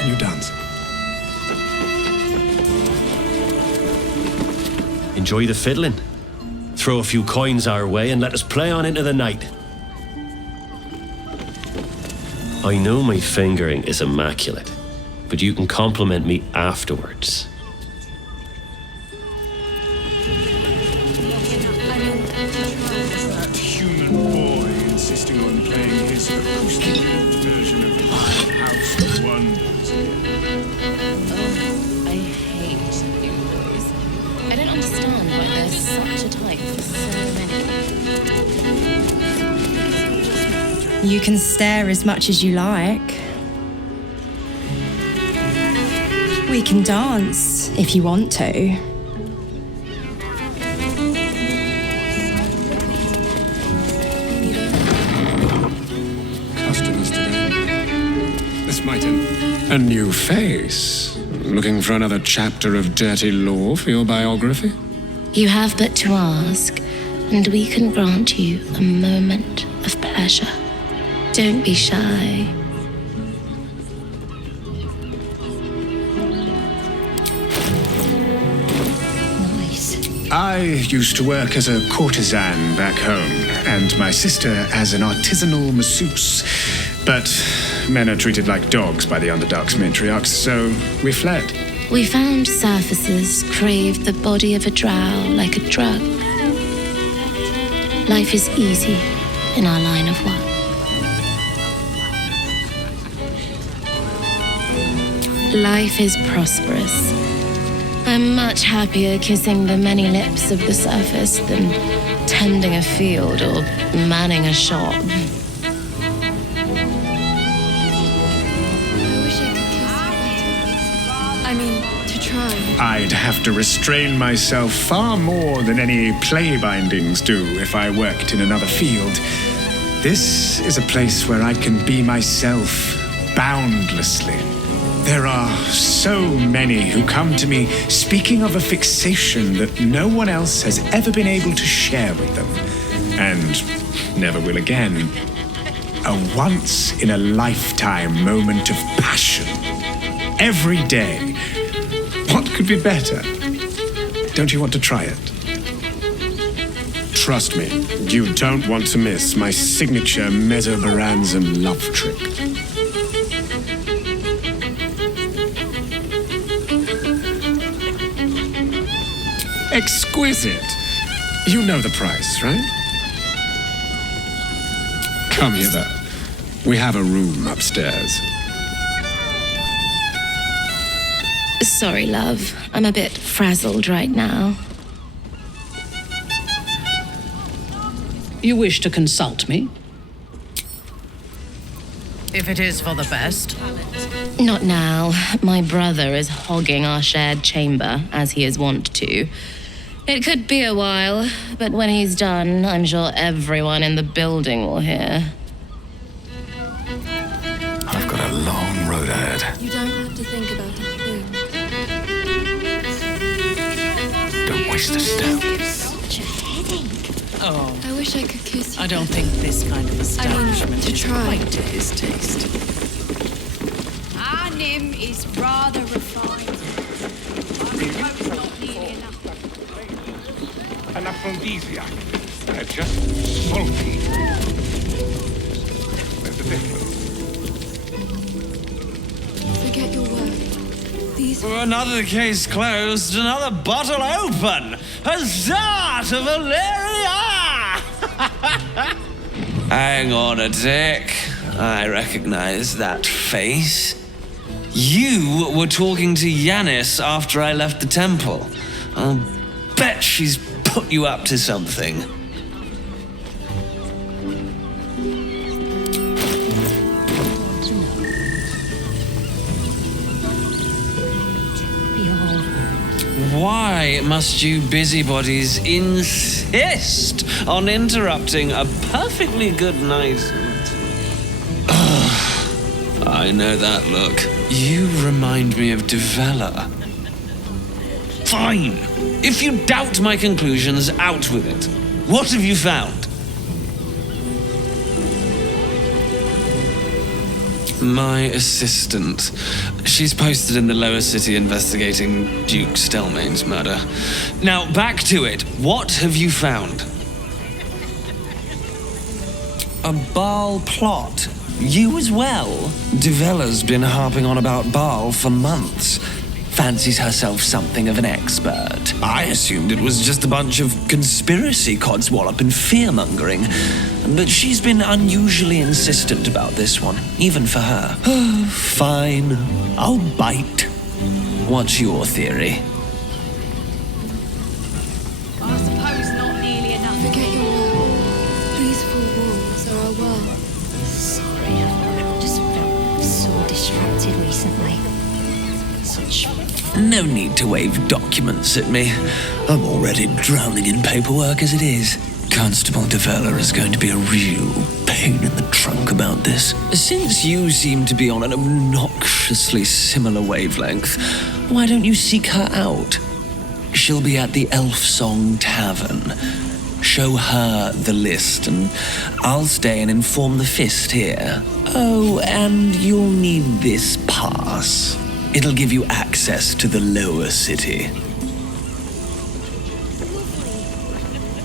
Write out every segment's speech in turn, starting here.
Can you dance? Enjoy the fiddling. Throw a few coins our way and let us play on into the night. I know my fingering is immaculate, but you can compliment me afterwards. That human boy insisting on playing his acoustic version of House Wonders. I hate heroes. I don't understand why there's such a type for so many. You can stare as much as you like. We can dance if you want to. Customers today. This might end. A new face. Looking for another chapter of dirty law for your biography? You have but to ask, and we can grant you a moment of pleasure. Don't be shy. Nice. I used to work as a courtesan back home, and my sister as an artisanal masseuse. But men are treated like dogs by the underdark's matriarchs, so we fled. We found surfaces craved the body of a drow like a drug. Life is easy in our line of work. Life is prosperous. I'm much happier kissing the many lips of the surface than tending a field or manning a shop. I wish I could kiss you better. I mean, to try. I'd have to restrain myself far more than any play bindings do if I worked in another field. This is a place where I can be myself boundlessly. There are so many who come to me speaking of a fixation that no one else has ever been able to share with them, and never will again. A once-in-a-lifetime moment of passion. Every day. What could be better? Don't you want to try it? Trust me, you don't want to miss my signature mesobaranzan love trick. Exquisite. You know the price, right? Come hither. We have a room upstairs. Sorry, love. I'm a bit frazzled right now. You wish to consult me? If it is for the best. Not now. My brother is hogging our shared chamber, as he is wont to. It could be a while, but when he's done, I'm sure everyone in the building will hear. I've got a long road ahead. You don't have to think about a thing. Don't waste a step. Such a headache. Oh, I wish I could kiss you. I don't think this kind of establishment to is try. quite to his taste. Our Nim is rather refined. Not nearly enough. An aphrodisiac. They're just salty. There's a difference. Forget your work. These. Another case closed, another bottle open. Huzzah to Valeria! Hang on a tick. I recognize that face. You were talking to Yanis after I left the temple. I'll bet she's put you up to something. Why must you busybodies insist on interrupting a perfectly good night? I know that look. You remind me of Devella. Fine. If you doubt my conclusions, out with it. What have you found? My assistant. She's posted in the lower city investigating Duke Stelmane's murder. Now, back to it. What have you found? A Baal plot? You as well? Devella's been harping on about Baal for months. Fancies herself something of an expert. I assumed it was just a bunch of conspiracy codswallop and fear-mongering. But she's been unusually insistent about this one, even for her. Fine, I'll bite. What's your theory? I suppose not nearly enough. Forget your world. These four walls are our world. Sorry, I've just felt so distracted recently. Such... No need to wave documents at me. I'm already drowning in paperwork as it is. Constable Devella is going to be a real pain in the trunk about this. Since you seem to be on an obnoxiously similar wavelength, why don't you seek her out? She'll be at the Elf Song Tavern. Show her the list, and I'll stay and inform the Fist here. Oh, and you'll need this pass. It'll give you access to the lower city.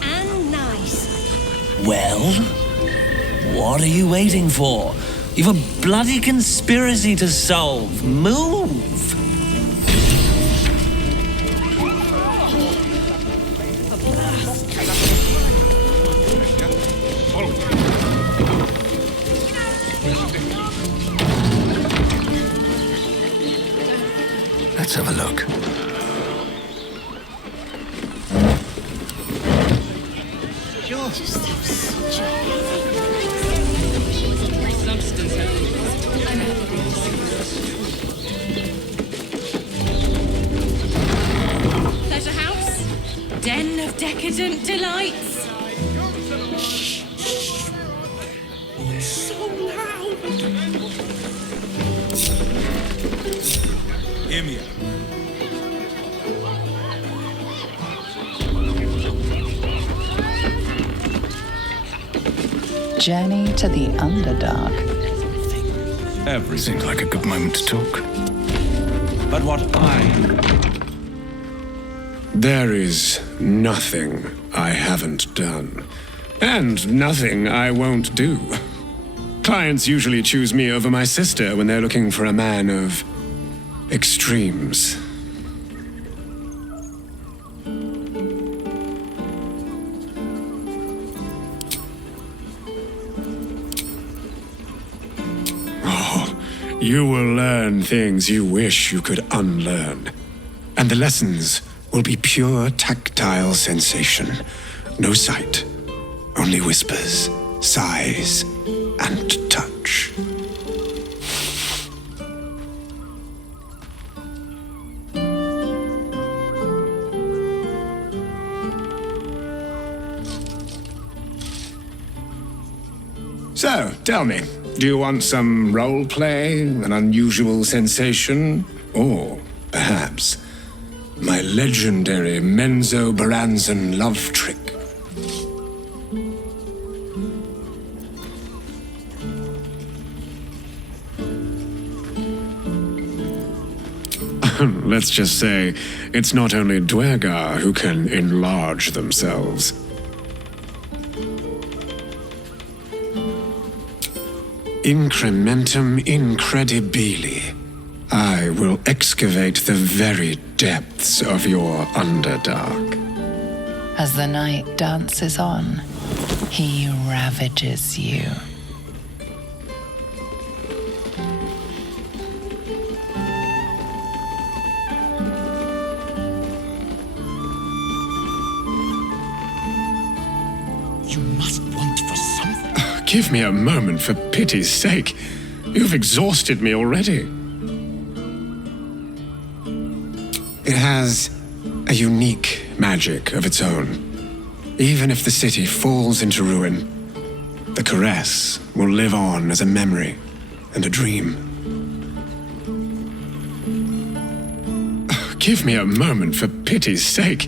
And nice. Well, what are you waiting for? You've a bloody conspiracy to solve. Move! Let's have a look. Just have such a... Pleasure house? Den of decadent delights? So loud! Hear me. Journey to the Underdark. Seems like a good moment to talk. But what There is nothing I haven't done. And nothing I won't do. Clients usually choose me over my sister when they're looking for a man of extremes. Oh, you will learn things you wish you could unlearn. And the lessons will be pure tactile sensation. No sight, only whispers, sighs, and touch. So, tell me, do you want some role play, an unusual sensation, or perhaps my legendary Menzo-Baranzan love trick? Let's just say, it's not only Dwergar who can enlarge themselves. Incrementum incredibili. I will excavate the very depths of your Underdark. As the night dances on, he ravages you. You must want for something. Give me a moment, for pity's sake. You've exhausted me already. It has a unique magic of its own. Even if the city falls into ruin, the caress will live on as a memory and a dream. Give me a moment, for pity's sake.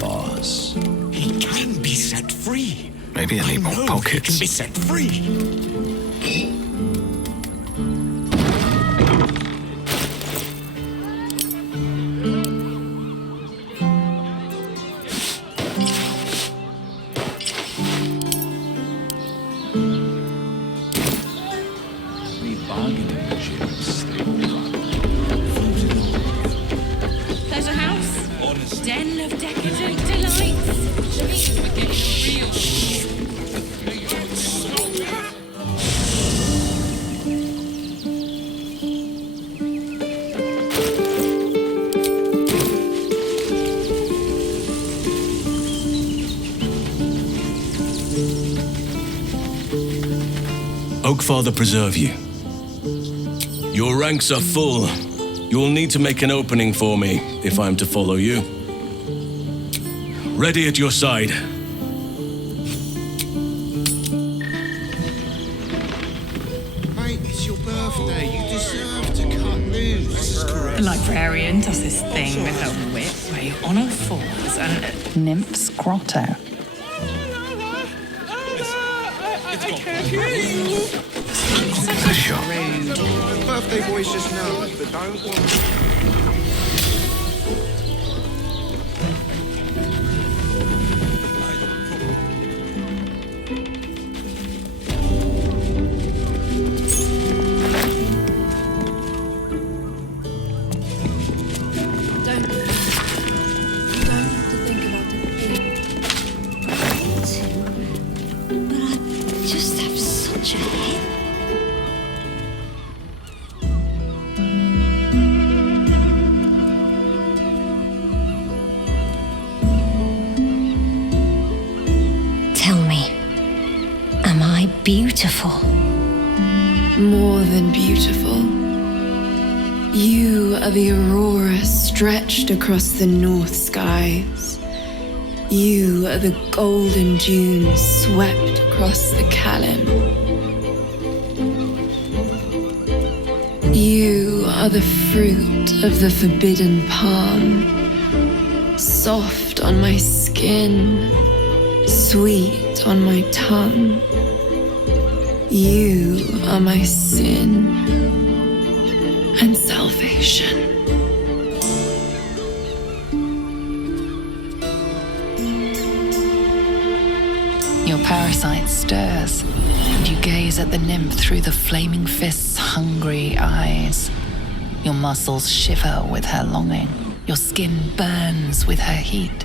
boss. He can be set free. Maybe I need more He pockets. can be set free. Pleasure house? Den of decadent delights? Oakfather preserve you. Your ranks are full. You will need to make an opening for me if I am to follow you. Ready at your side. Mate, it's your birthday. You deserve to cut loose. The librarian does this thing with her whip where you're on all fours and... Nymph's Grotto. I can't hear you. Rude. Birthday boy's just nervous, but don't worry. Tell me, am I beautiful? More than beautiful. You are the aurora stretched across the north skies. You are the golden dunes swept across the Calym. You are the fruit of the forbidden palm, soft on my skin, sweet on my tongue. You are my sin and salvation. Your parasite stirs, and you gaze at the nymph through the flaming fist's hungry eyes. Your muscles shiver with her longing. Your skin burns with her heat.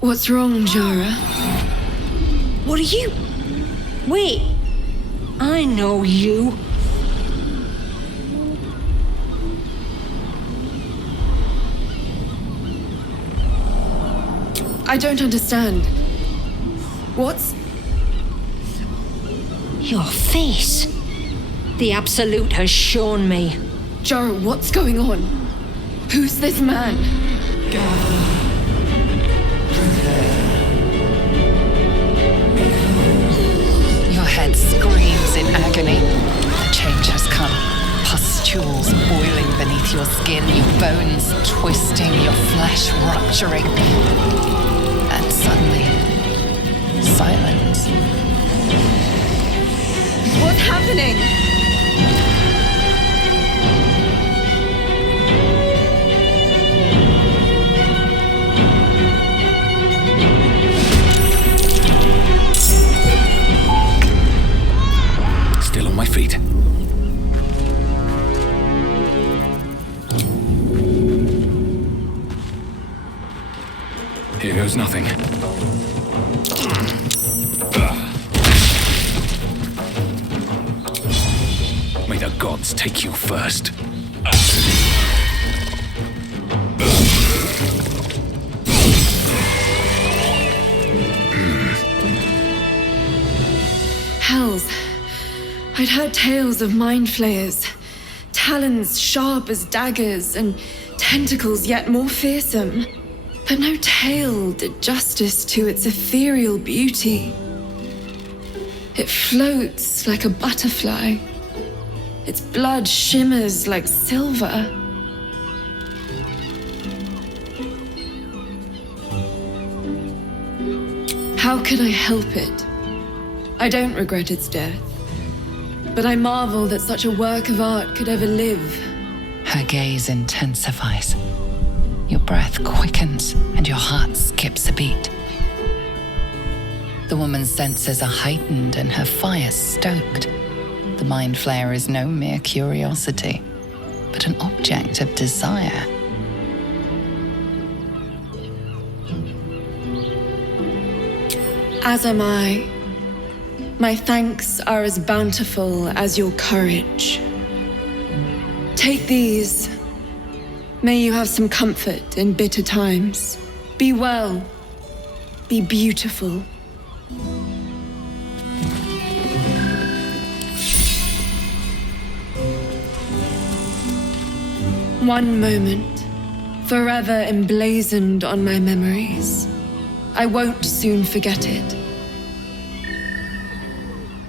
What's wrong, Jara? What are you? Wait, I know you. I don't understand. What's... Your face. The Absolute has shown me. Jara, what's going on? Who's this man? Your head screams in agony. The change has come. Pustules boiling beneath your skin, your bones twisting, your flesh rupturing. And suddenly, silence. What's happening? Still on my feet. Here goes nothing. May the gods take you first. Hells. I'd heard tales of mind flayers. Talons sharp as daggers and tentacles yet more fearsome. But no tale did justice to its ethereal beauty. It floats like a butterfly. Its blood shimmers like silver. How could I help it? I don't regret its death, but I marvel that such a work of art could ever live. Her gaze intensifies. Your breath quickens and your heart skips a beat. The woman's senses are heightened and her fire stoked. The mind flayer is no mere curiosity, but an object of desire. As am I. My thanks are as bountiful as your courage. Take these. May you have some comfort in bitter times. Be well. Be beautiful. One moment, forever emblazoned on my memories. I won't soon forget it.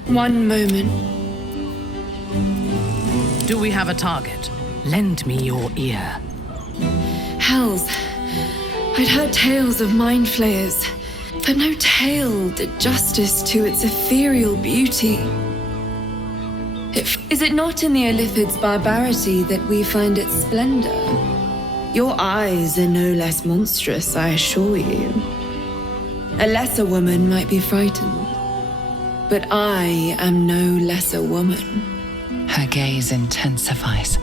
One moment. Do we have a target? Lend me your ear. Hells. I'd heard tales of mind flayers, but no tale did justice to its ethereal beauty. Is it not in the Illithid's barbarity that we find its splendor? Your eyes are no less monstrous, I assure you. A lesser woman might be frightened, but I am no lesser woman. Her gaze intensifies.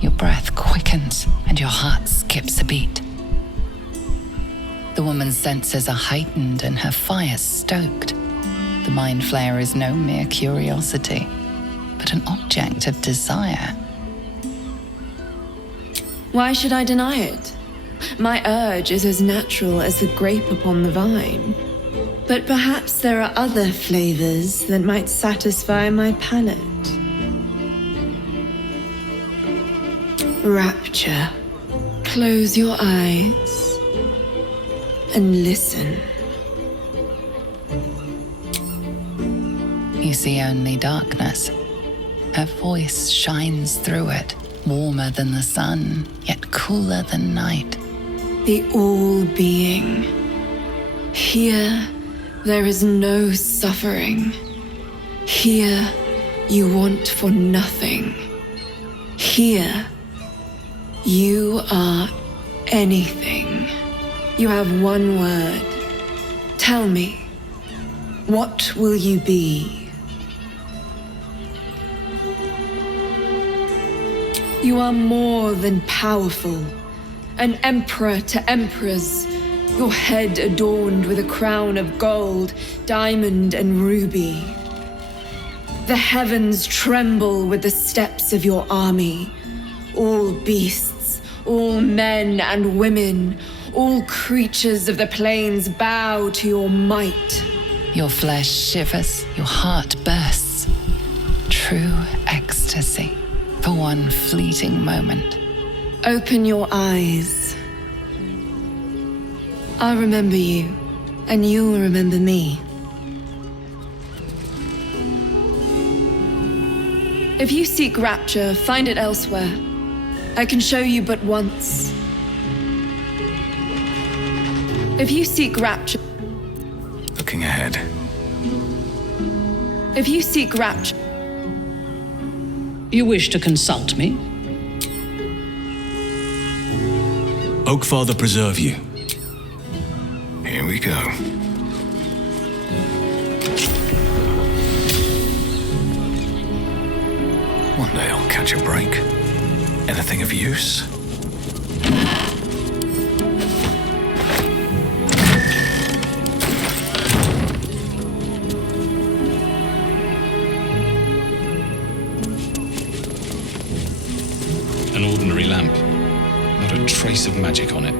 Your breath quickens and your heart skips a beat. The woman's senses are heightened and her fire stoked. The mind flayer is no mere curiosity, but an object of desire. Why should I deny it? My urge is as natural as the grape upon the vine. But perhaps there are other flavors that might satisfy my palate. Rapture. Close your eyes and listen. You see only darkness. Her voice shines through it, warmer than the sun, yet cooler than night. The all-being. Here, there is no suffering. Here, you want for nothing. Here, you are anything. You have one word. Tell me, what will you be? You are more than powerful, an emperor to emperors, your head adorned with a crown of gold, diamond, and ruby. The heavens tremble with the steps of your army. All beasts, all men and women, all creatures of the plains bow to your might. Your flesh shivers, your heart bursts. True ecstasy. For one fleeting moment. Open your eyes. I'll remember you, and you'll remember me. If you seek rapture, find it elsewhere. I can show you but once. If you seek rapture... Looking ahead. If you seek rapture... You wish to consult me? Oakfather preserve you. Here we go. One day I'll catch a break. Anything of use? An ordinary lamp. Not a trace of magic on it.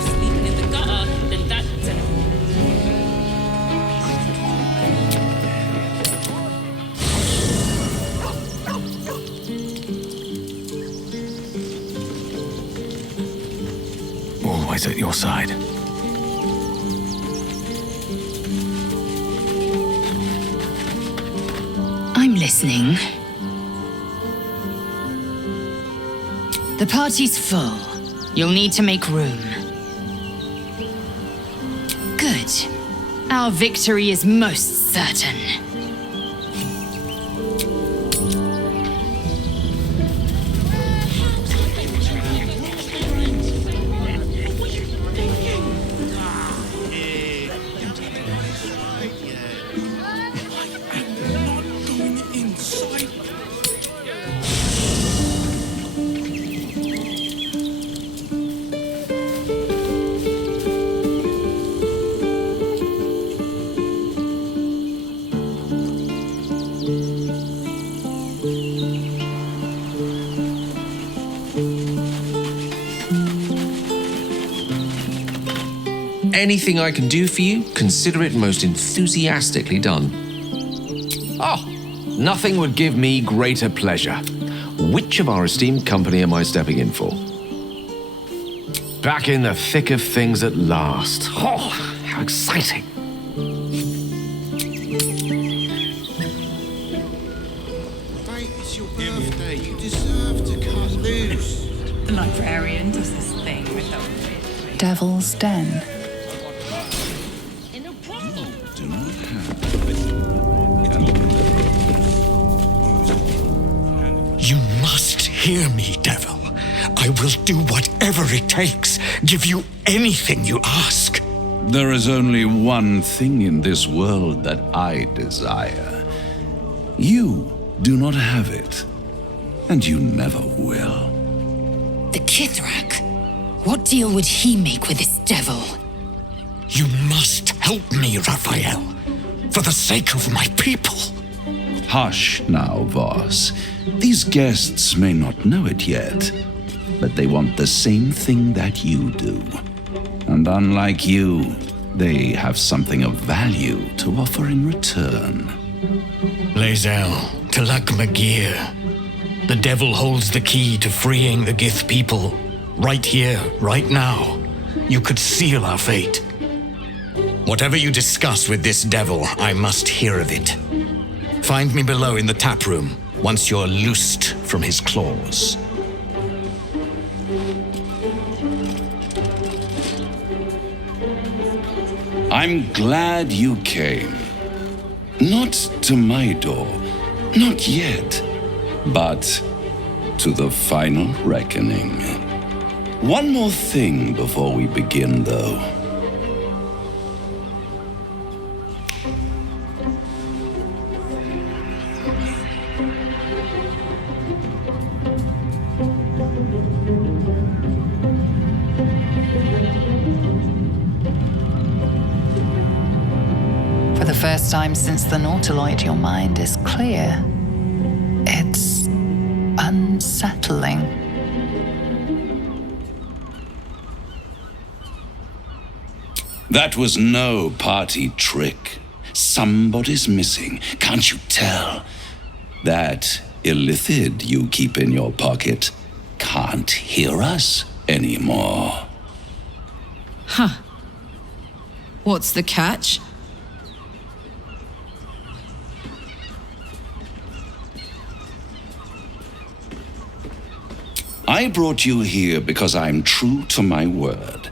Sleeping in the gutter, then that's Always at your side. listening. The party's full. You'll need to make room. Good. Our victory is most certain. Anything I can do for you, consider it most enthusiastically done. Oh, nothing would give me greater pleasure. Which of our esteemed company am I stepping in for? Back in the thick of things at last. Oh, how exciting. Mate, it's your birthday. You deserve to cut loose. The librarian does this thing with the Devil's Den. You must hear me, devil. I will do whatever it takes, give you anything you ask. There is only one thing in this world that I desire. You do not have it, and you never will. The Kithrak? What deal would he make with this devil? You must help me, Raphael, for the sake of my people. Hush now, Voss. These guests may not know it yet, but they want the same thing that you do. And unlike you, they have something of value to offer in return. Lae'zel, Talak Magir. The devil holds the key to freeing the Gith people. Right here, right now. You could seal our fate. Whatever you discuss with this devil, I must hear of it. Find me below in the tap room, once you're loosed from his claws. I'm glad you came. Not to my door, not yet, but to the final reckoning. One more thing before we begin, though. For the first time since the Nautiloid, your mind is clear. It's unsettling. That was no party trick. Somebody's missing. Can't you tell? That illithid you keep in your pocket can't hear us anymore. Huh. What's the catch? I brought you here because I'm true to my word,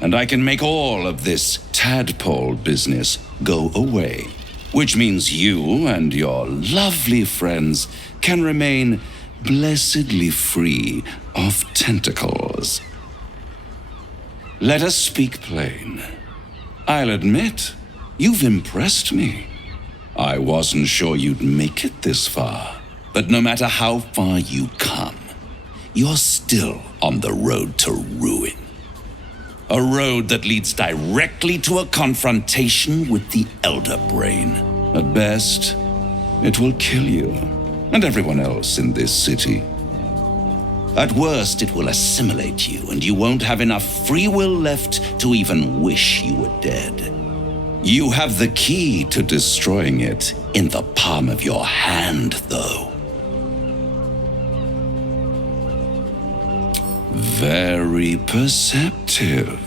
and I can make all of this tadpole business go away, which means you and your lovely friends can remain blessedly free of tentacles. Let us speak plain. I'll admit, you've impressed me. I wasn't sure you'd make it this far, but no matter how far you come, you're still on the road to ruin. A road that leads directly to a confrontation with the Elder Brain. At best, it will kill you and everyone else in this city. At worst, it will assimilate you, and you won't have enough free will left to even wish you were dead. You have the key to destroying it in the palm of your hand, though. Very perceptive.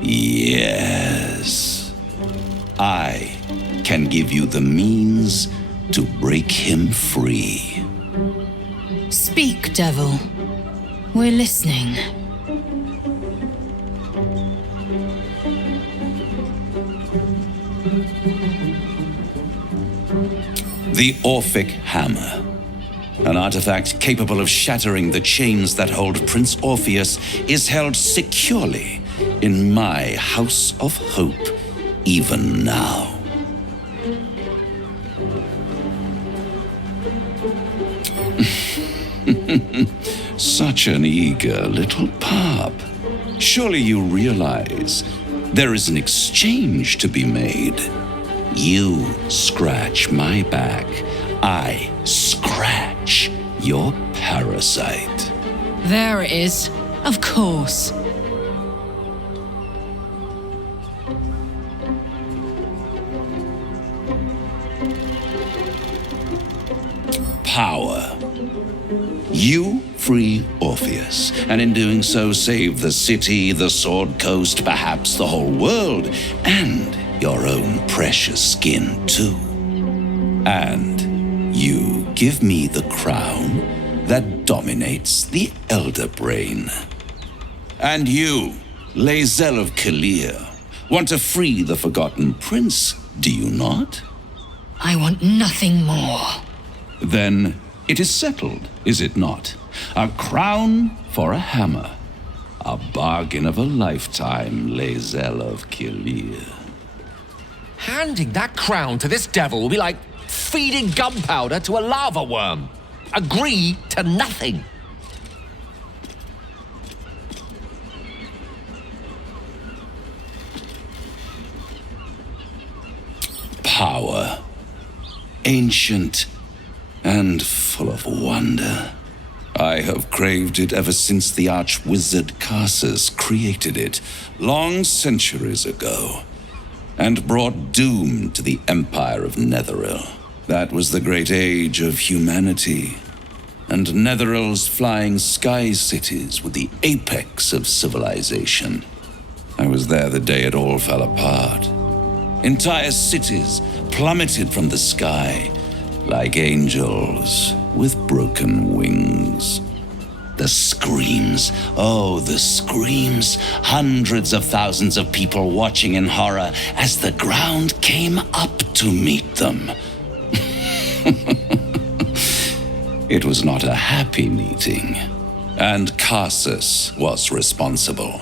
Yes. I can give you the means to break him free. Speak, devil. We're listening. The Orphic Hammer. An artifact capable of shattering the chains that hold Prince Orpheus is held securely in my House of Hope, even now. Such an eager little pup. Surely you realize there is an exchange to be made. You scratch my back, I scratch your parasite. There it is. Of course. Power. You free Orpheus, and in doing so save the city, the Sword Coast, perhaps the whole world, and your own precious skin too. And you give me the crown that dominates the Elder Brain. And you, Lae'zel of Kalir, want to free the Forgotten Prince, do you not? I want nothing more. Then it is settled, is it not? A crown for a hammer. A bargain of a lifetime, Lae'zel of Kalir. Handing that crown to this devil will be like feeding gunpowder to a lava worm. Agree to nothing. Power. Ancient and full of wonder. I have craved it ever since the arch-wizard Karsus created it, long centuries ago, and brought doom to the Empire of Netheril. That was the great age of humanity, and Netheril's flying sky cities were the apex of civilization. I was there the day it all fell apart. Entire cities plummeted from the sky, like angels with broken wings. The screams, oh, the screams. Hundreds of thousands of people watching in horror as the ground came up to meet them. It was not a happy meeting, and Karsus was responsible.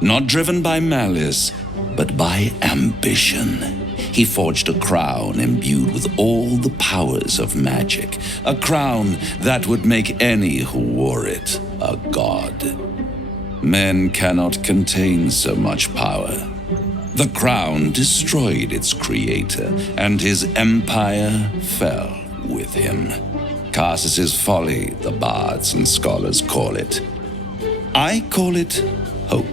Not driven by malice, but by ambition. He forged a crown imbued with all the powers of magic, a crown that would make any who wore it a god. Men cannot contain so much power. The crown destroyed its creator, and his empire fell with him. Karsus's folly, the bards and scholars call it. I call it hope.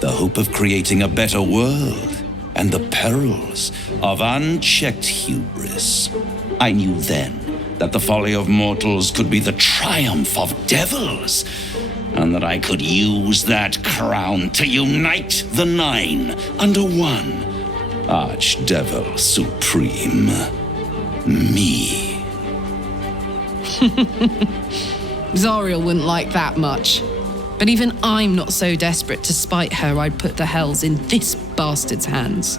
The hope of creating a better world, and the perils of unchecked hubris. I knew then that the folly of mortals could be the triumph of devils, and that I could use that crown to unite the Nine under one Archdevil Supreme. Me. Zariel wouldn't like that much. But even I'm not so desperate to spite her I'd put the hells in this bastard's hands.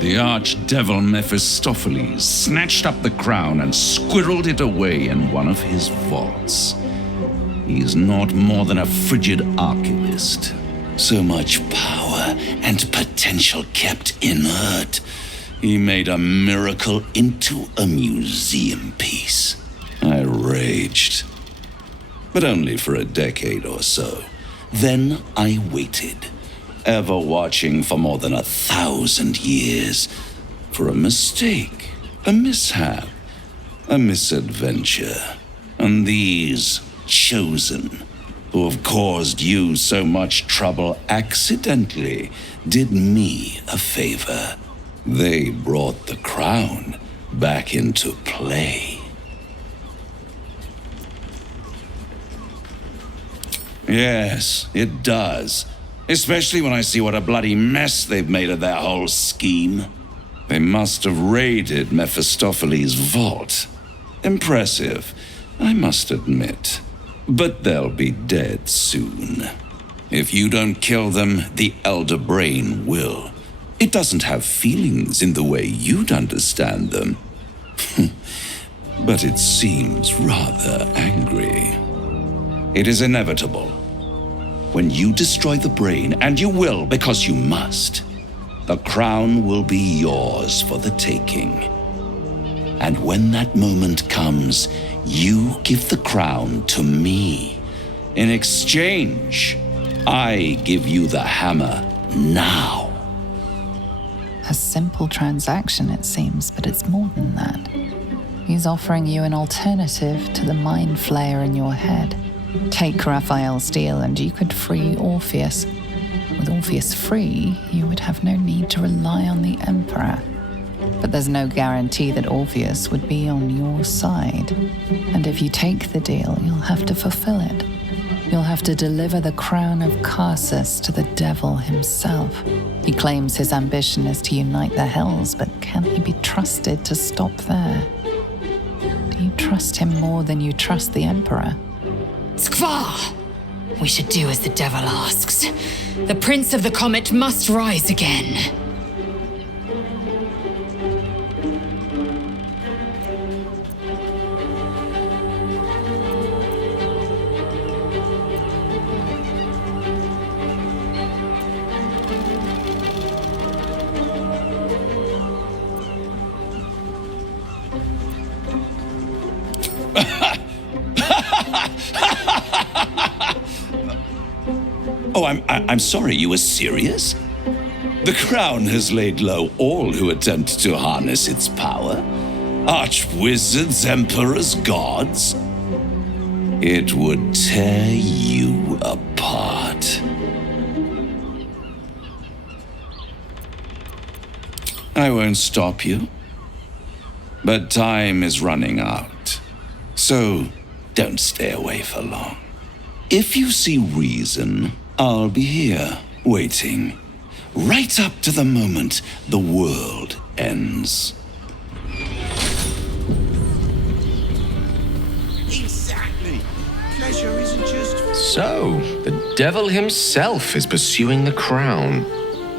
The archdevil Mephistopheles snatched up the crown and squirreled it away in one of his vaults. He is not more than a frigid archivist. So much power and potential kept inert. He made a miracle into a museum piece. I raged. But only for a decade or so. Then I waited, ever watching for more than 1,000 years, for a mistake, a mishap, a misadventure. And these chosen, who have caused you so much trouble accidentally, did me a favor. They brought the crown back into play. Yes, it does. Especially when I see what a bloody mess they've made of their whole scheme. They must have raided Mephistopheles' vault. Impressive, I must admit. But they'll be dead soon. If you don't kill them, the Elder Brain will. It doesn't have feelings in the way you'd understand them. But it seems rather angry. It is inevitable. When you destroy the brain, and you will because you must, the crown will be yours for the taking. And when that moment comes, you give the crown to me. In exchange, I give you the hammer now. A simple transaction, it seems, but it's more than that. He's offering you an alternative to the mind flayer in your head. Take Raphael's deal and you could free Orpheus. With Orpheus free, you would have no need to rely on the Emperor. But there's no guarantee that Orpheus would be on your side. And if you take the deal, you'll have to fulfill it. You'll have to deliver the crown of Karsus to the devil himself. He claims his ambition is to unite the Hells, but can he be trusted to stop there? Do you trust him more than you trust the Emperor? Skvar! We should do as the devil asks. The Prince of the Comet must rise again. Oh, I'm sorry, you were serious? The crown has laid low all who attempt to harness its power. Archwizards, emperors, gods. It would tear you apart. I won't stop you. But time is running out. So don't stay away for long. If you see reason, I'll be here, waiting, right up to the moment the world ends. Exactly. Pleasure isn't just... So, the devil himself is pursuing the crown.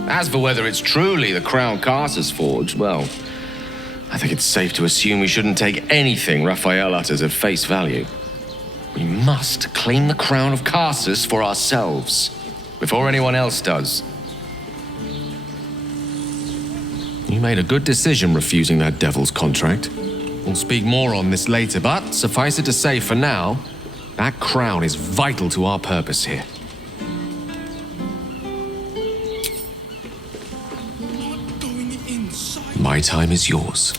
As for whether it's truly the crown Karsus forged, well, I think it's safe to assume we shouldn't take anything Raphael utters at face value. We must claim the crown of Karsus for ourselves, before anyone else does. You made a good decision refusing that devil's contract. We'll speak more on this later, but suffice it to say for now, that crown is vital to our purpose here. My time is yours.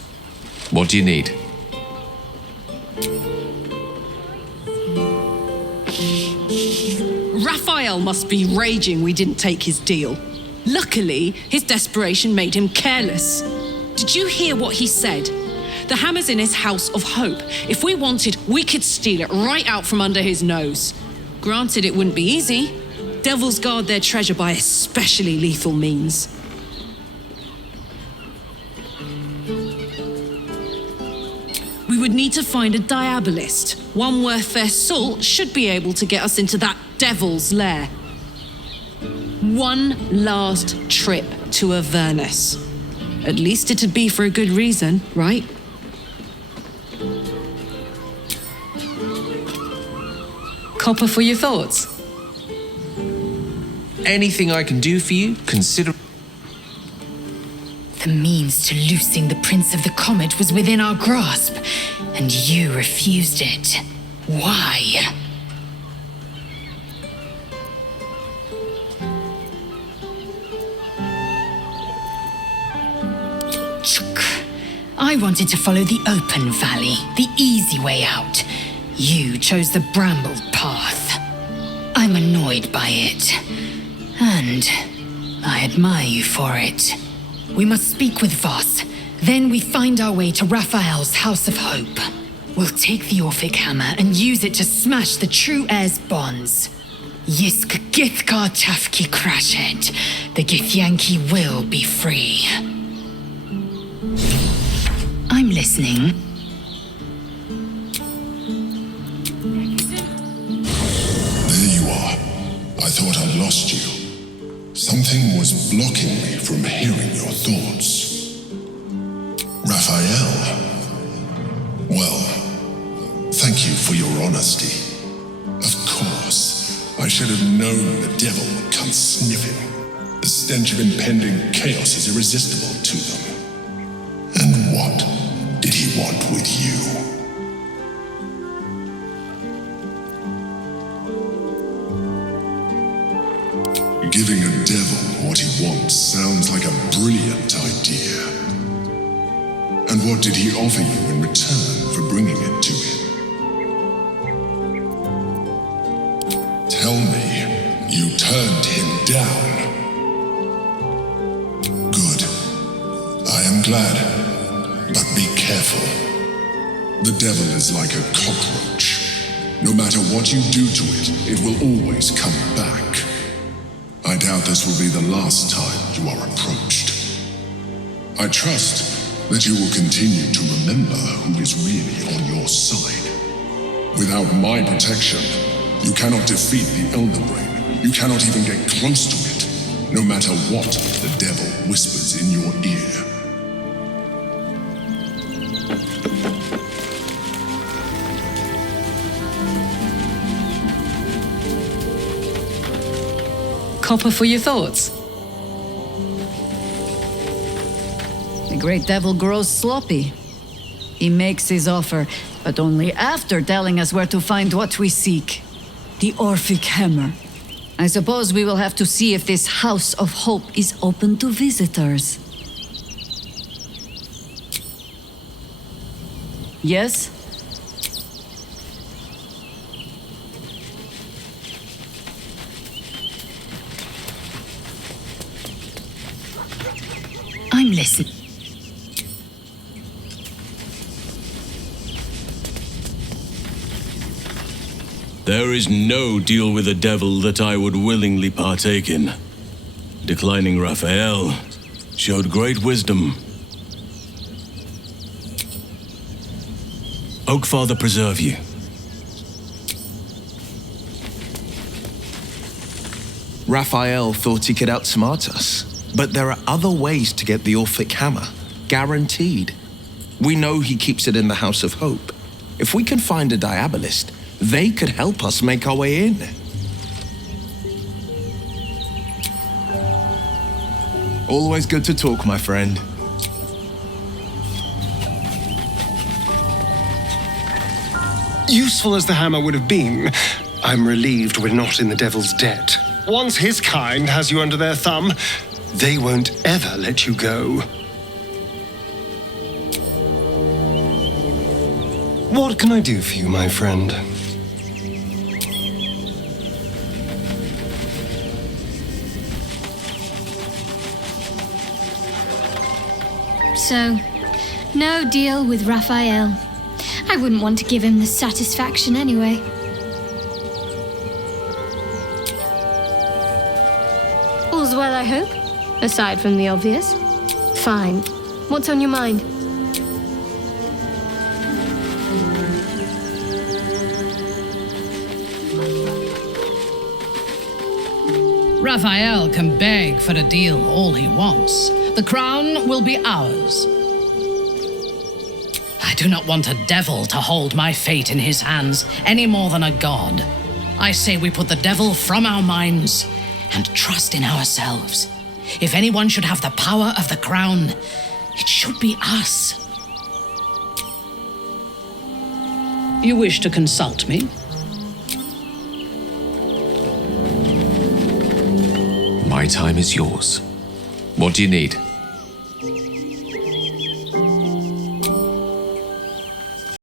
What do you need? Raphael must be raging we didn't take his deal. Luckily, his desperation made him careless. Did you hear what he said? The hammer's in his house of hope. If we wanted, we could steal it right out from under his nose. Granted, it wouldn't be easy. Devils guard their treasure by especially lethal means. We would need to find a diabolist. One worth their salt should be able to get us into that devil's lair. One last trip to Avernus. At least it'd be for a good reason, right? Copper for your thoughts? Anything I can do for you, consider... The means to loosing the Prince of the Comet was within our grasp, and you refused it. Why? I wanted to follow the open valley, the easy way out. You chose the brambled path. I'm annoyed by it, and I admire you for it. We must speak with Voss. Then we find our way to Raphael's House of Hope. We'll take the Orphic Hammer and use it to smash the true heir's bonds. Yisk Githka Tafki Crashhead. The Githyanki will be free. I'm listening. There you are. I thought I'd lost you. Something was blocking me from hearing your thoughts. Raphael. Well, thank you for your honesty. Of course, I should have known the devil would come sniffing. The stench of impending chaos is irresistible to them. And what did he want with you? Giving a devil what he wants sounds like a brilliant idea. And what did he offer you in return for bringing it to him? Tell me, you turned him down. Good. I am glad. But be careful. The devil is like a cockroach. No matter what you do to it, it will always come back. I doubt this will be the last time you are approached. I trust that you will continue to remember who is really on your side. Without my protection, you cannot defeat the Elden Ring. You cannot even get close to it, no matter what the devil whispers in your ear. Copper for your thoughts. The great devil grows sloppy. He makes his offer, but only after telling us where to find what we seek. The Orphic Hammer. I suppose we will have to see if this House of Hope is open to visitors. Yes? I'm listening. There is no deal with the devil that I would willingly partake in. Declining Raphael showed great wisdom. Oakfather preserve you. Raphael thought he could outsmart us, but there are other ways to get the Orphic Hammer, guaranteed. We know he keeps it in the House of Hope. If we can find a Diabolist, they could help us make our way in. Always good to talk, my friend. Useful as the hammer would have been, I'm relieved we're not in the devil's debt. Once his kind has you under their thumb, they won't ever let you go. What can I do for you, my friend? So, no deal with Raphael. I wouldn't want to give him the satisfaction anyway. All's well, I hope? Aside from the obvious. Fine. What's on your mind? Raphael can beg for a deal all he wants. The crown will be ours. I do not want a devil to hold my fate in his hands any more than a god. I say we put the devil from our minds and trust in ourselves. If anyone should have the power of the crown, it should be us. You wish to consult me? My time is yours. What do you need?